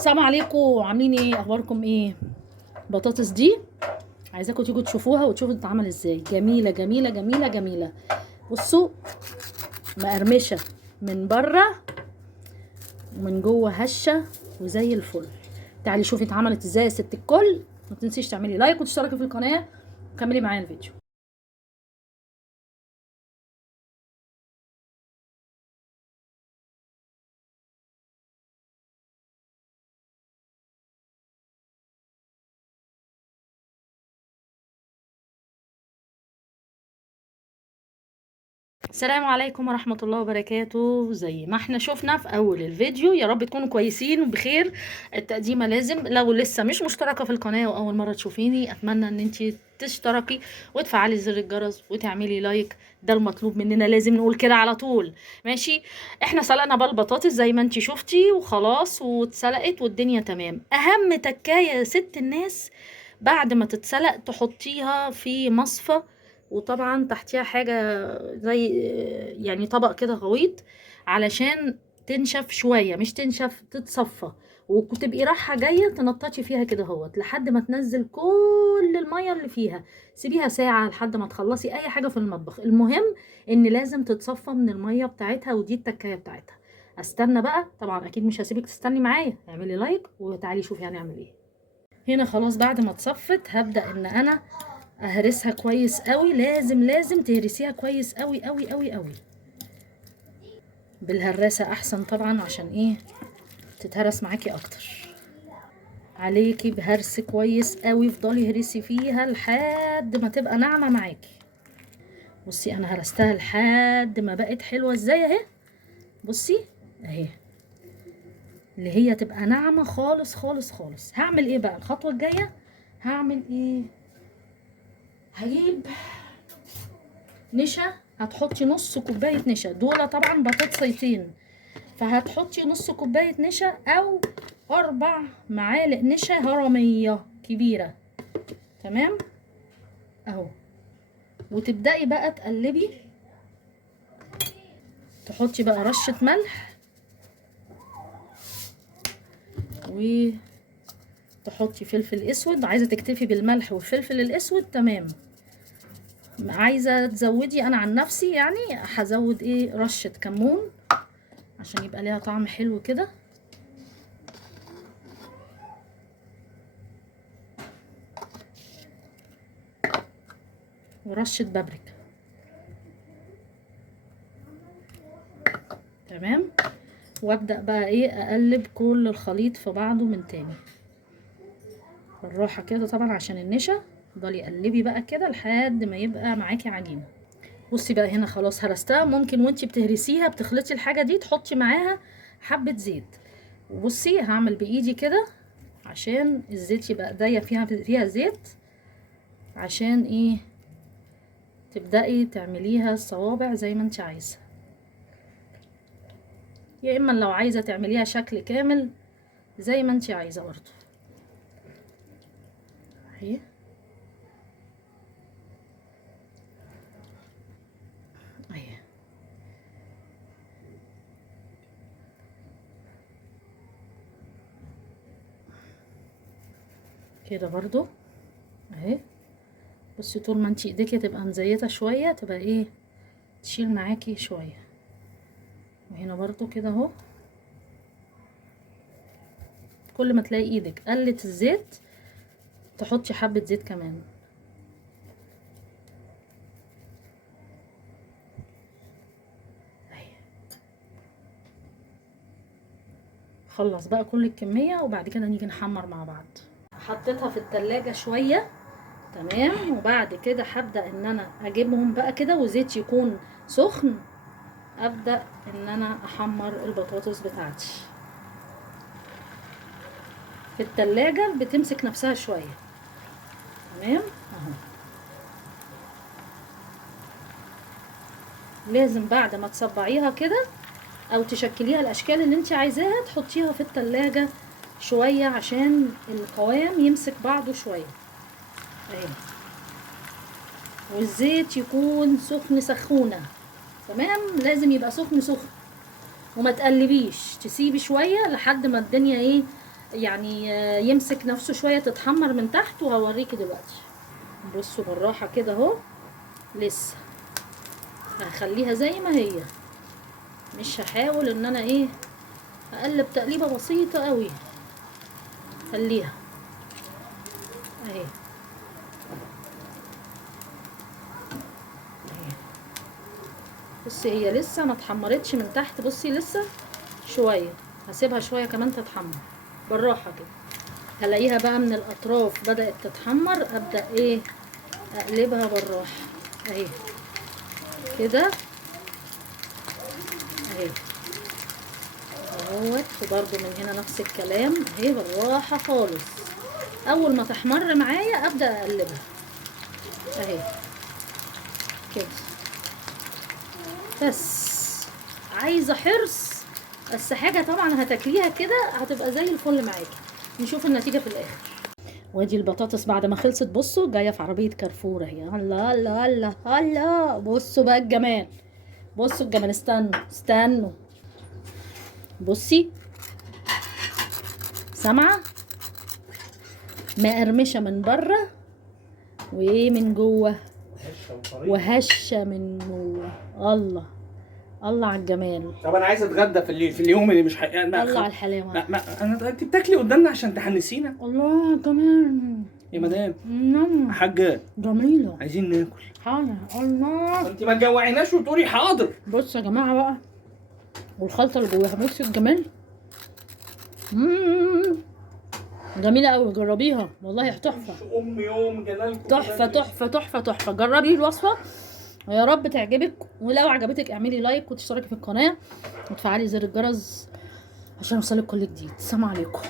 السلام عليكم، عاملين ايه؟ اخباركم ايه؟ البطاطس دي عايزاكم تيجوا تشوفوها وتشوفوا بتتعمل ازاي. جميله جميله جميله جميله. بصوا، مقرمشه من بره ومن جوه هشه وزي الفل. تعالي شوفي اتعملت ازاي يا ست الكل. ما تنسيش تعملي لايك وتشتركي في القناه وكملي معايا الفيديو. السلام عليكم ورحمة الله وبركاته. زي ما احنا شفنا في اول الفيديو، يا رب تكونوا كويسين وبخير. التقديمة لازم، لو لسه مش مشتركة في القناة واول مرة تشوفيني، اتمنى ان انتي تشتركي وتفعلي زر الجرس وتعملي لايك. ده المطلوب مننا، لازم نقول كده على طول. ماشي. احنا سلقنا بقى البطاطس زي ما انتي شفتي وخلاص، واتسلقت والدنيا تمام. اهم تكاية يا ست الناس، بعد ما تتسلق تحطيها في مصفى، وطبعا تحتيها حاجة زي يعني طبق كده غويط، علشان تنشف شوية، مش تنشف، تتصفى. وتبقي رايحة جاية تنططي فيها كده اهوت لحد ما تنزل كل المية اللي فيها. سيبيها ساعة لحد ما تخلصي اي حاجة في المطبخ. المهم ان لازم تتصفى من المية بتاعتها، ودي التكاية بتاعتها. استنى بقى، طبعا اكيد مش هسيبك تستني معايا. اعملي لايك وتعالي شوفي هنعمل ايه. هنا خلاص بعد ما اتصفت هبدأ ان انا اهرسها كويس قوي. لازم تهرسيها كويس قوي قوي قوي قوي. بالهراسة احسن طبعا، عشان ايه؟ تتهرس معاكي اكتر. عليكي بهرس كويس قوي، افضلي هرسي فيها لحد ما تبقى ناعمة معاكي. بصي انا هرستها لحد ما بقت حلوة ازاي اهي. بصي اهي، اللي هي تبقى ناعمة خالص خالص خالص. هعمل ايه بقى الخطوة الجاية؟ هعمل ايه؟ هجيب نشا. هتحطي نص كوباية نشا، دول طبعا بطاطسيتين، فهتحطي نص كوباية نشا او 4 معالق نشا هرمية كبيرة. تمام اهو. وتبدأي بقى تقلبي، تحطي بقى رشة ملح، وتحطي فلفل اسود. عايزة تكتفي بالملح والفلفل الاسود تمام. عايزة تزودي، انا عن نفسي يعني هزود ايه، رشة كمون عشان يبقى ليها طعم حلو كده. ورشة بابريكا. تمام. وابدأ بقى ايه، اقلب كل الخليط في بعضه من تاني بالراحة كده طبعا عشان النشا. افضلي قلبي بقى كده لحد ما يبقى معاكي عجينة. بصي بقى هنا خلاص هرستها. ممكن وانتي بتهرسيها بتخلطي الحاجة دي تحطي معاها حبة زيت. وبصي هعمل بايدي كده عشان الزيت يبقى ايديا فيها زيت، عشان ايه، تبدأي تعمليها صوابع زي ما انت عايزة. يا اما لو عايزة تعمليها شكل كامل زي ما انت عايزة برضو. اهي اهي كده برضو اهي. بصي طول ما انت ايديكي تبقى مزيته شويه، تبقى ايه، تشيل معاكي شويه. وهنا برضو كده اهو. كل ما تلاقي ايدك قلت الزيت تحطي حبه زيت كمان. اهي. خلص بقى كل الكميه وبعد كده نيجي نحمر مع بعض. حطيتها في التلاجة شويه. تمام. وبعد كده هبدأ ان انا اجيبهم بقى كده وزيت يكون سخن. ابدأ ان انا احمر البطاطس بتاعتي. في التلاجة بتمسك نفسها شويه. تمام اهو. لازم بعد ما تصبعيها كده او تشكليها الاشكال اللي انت عايزاها تحطيها في التلاجة شوية عشان القوام يمسك بعضه شوية. اهي. والزيت يكون سخن سخونة. تمام. لازم يبقى سخن سخن. وما تقلبيش، تسيبي شوية لحد ما الدنيا ايه، يعني يمسك نفسه شويه، تتحمر من تحت، وهوريكي دلوقتي. بصوا بالراحه كده اهو، لسه هخليها زي ما هي، مش هحاول ان انا ايه اقلب تقليبه بسيطه قوي. خليها اهي. بصي هي لسه ما اتحمرتش من تحت، بصي لسه شويه، هسيبها شويه كمان تتحمر بالراحه كده. هلاقيها بقى من الاطراف بدات تتحمر، ابدا ايه اقلبها بالراحه اهي كده اهي اهوت. وبرده من هنا نفس الكلام اهي بالراحه خالص. اول ما تحمر معايا ابدا اقلبها اهي كده. بس عايزه حرص، بس حاجه طبعا هتاكليها كده هتبقى زي الفل معاكي. نشوف النتيجه في الاخر. وادي البطاطس بعد ما خلصت، بصوا جايه في عربيه كارفور اهي. الله الله الله الله، بصوا بقى الجمال، بصوا الجمال. استنوا استنوا، بصي سامعه؟ مقرمشه من بره وايه من جوه، وهشه من جوه. الله الله على الجمال. طب انا عايز اتغدى في اليوم اللي مش الله على الحلاوه. انت بتاكلي قدامنا عشان تحنسينا. الله على الجمال يا مدام نعم حاجه جميله. عايزين ناكل. حاضر. الله، انت ما تجوعيناش وتقولي حاضر. بصوا يا جماعه بقى، والخلطه اللي جواها، بصوا الجمال. جميله قوي، جربيها والله تحفه. يوم جلالكم تحفه تحفه تحفه تحفه. جربي الوصفه ويا رب تعجبك، ولو عجبتك اعملي لايك وتشتركي في القناه وتفعلي زر الجرس عشان يوصلك كل جديد. السلام عليكم.